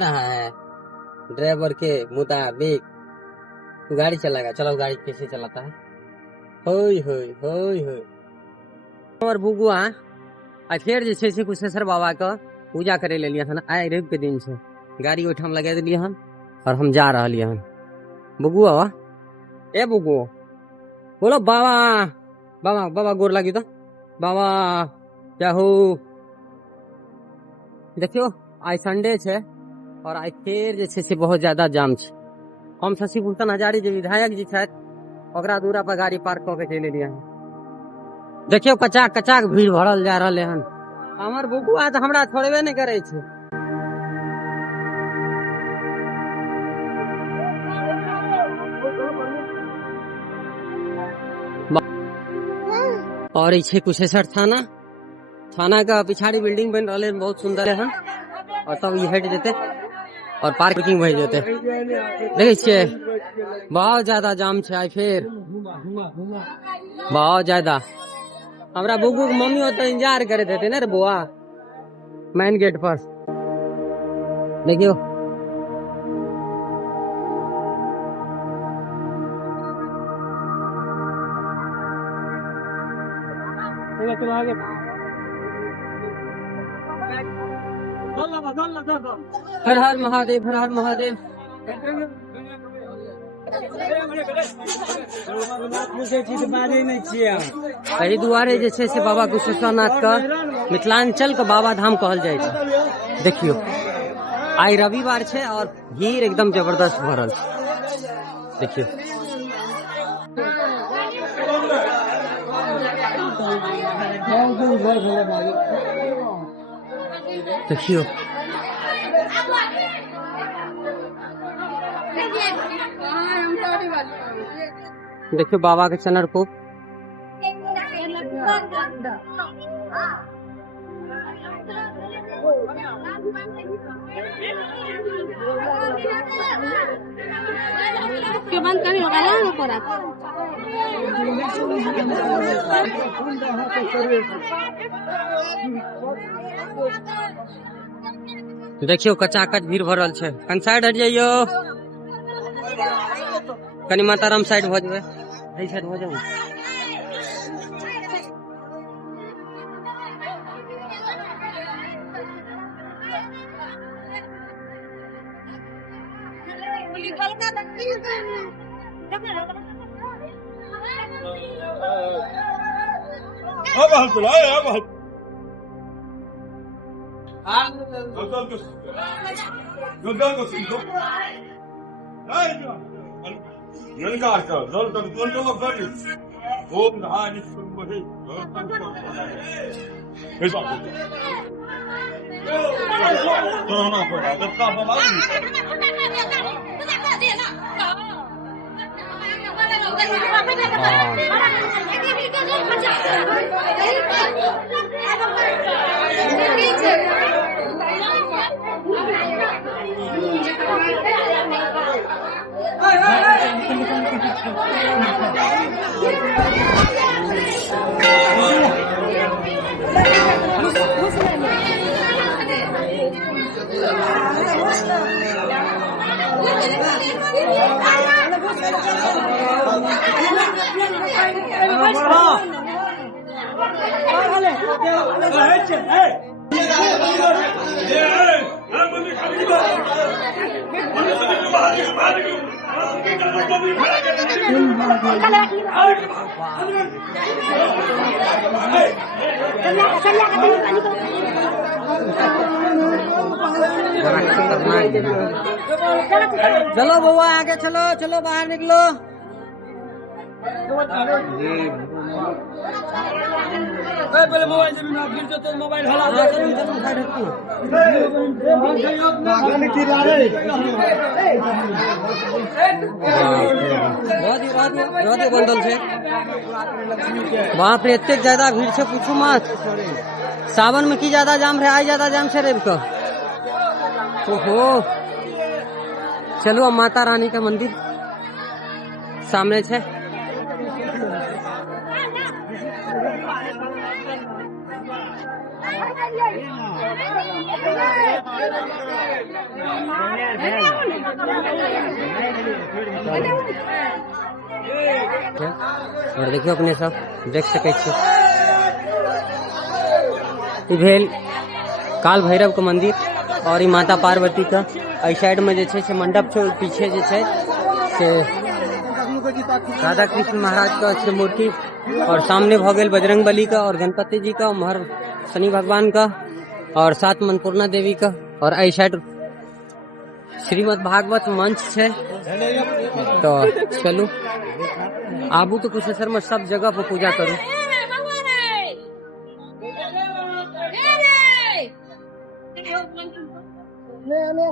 रहा है ड्राइवर के मुताबिक। तू गाड़ी चलाएगा, चलो गाड़ी कैसे चलाता है। होय होय होय होय और बुगुआ आ फिर जे छै से कुशेश्वर बाबा का पूजा करे ले लिया हन। आइ रवि के दिन छै, गाड़ी ओठाम लगा दिलिए हन और हम जा रहलिए हन। बुगुआ ए बुगु बोलो बाबा बाबा बाबा गोर लागी तो बाबा क्या हो। देखियो आई संडे छै और आई फेर जे छै से बहुत ज्यादा जाम छै। हम शशि भूषण हजारी जे विधायक जी छथि ओकरा दूरा पर गाड़ी पार्क कऽ के चलि एलियै हन। देखियो कचाक कचाक भीड़ भरल जा रहले हन। हमर बुकुआ तऽ हमरा छोड़बे नहि करे छै। और ई छै कुशेश्वर थाना। थाना का पिछाड़ी बिल्डिंग बन रहा है, बहुत सुंदर है और तब ये हट जेते और पार्किंग भर जेते। देखे छिए बहुत ज्यादा जाम छै। फिर बहुत ज्यादा हमरा बुगु के मम्मी ओते इंतजार करे थे ना रे बुआ मेन गेट पर। देखियो हर हर महादेव, हर हर महादेव। एहि दुआरे जे छै से बाबा कुशेश्वरनाथ का मिथिलांचल का बाबा धाम कहल जाय छै। देखियो आई रविवार छै और भीड़ एकदम जबरदस्त भरल छै। देखियो देखियो देखियो बाबा के चनर को। बंद करी होगा ना देखियो कचाकच भीड़ भरल छै। कन साइड हट जाइयो, कनी माताराम साइड भ जेबै, एहि साइड भ जाऊ। चलो बउआ आगे चलो, चलो बाहर निकलो। पहले मोबाइल से ना फिर तो मोबाइल हला दे। बहुत बंदल छे वहाँ पे, इतने ज्यादा भीड़ छे पूछू मत। सावन में की ज्यादा जाम रहे, आई ज्यादा जाम छे रेब का। ओहो चलो अब माता रानी का मंदिर सामने छे। और देखियो अपने सब देख सके छी ई भेल काल भैरव के मंदिर और ई माता पार्वती का एहि साइड में जे छै से मंडप छै, पीछे जे छै से राधा कृष्ण महाराज का छै मूर्ति और सामने भ गेल बजरंग बली का और गणपति जी का, उम्हर शनि भगवान का और साथ में अन्नपूर्णा देवी का और एहि साइड श्रीमद् भागवत मंच छै। तो चलू आबू तो कुशेश्वर में सब जगह पर पूजा करू। ले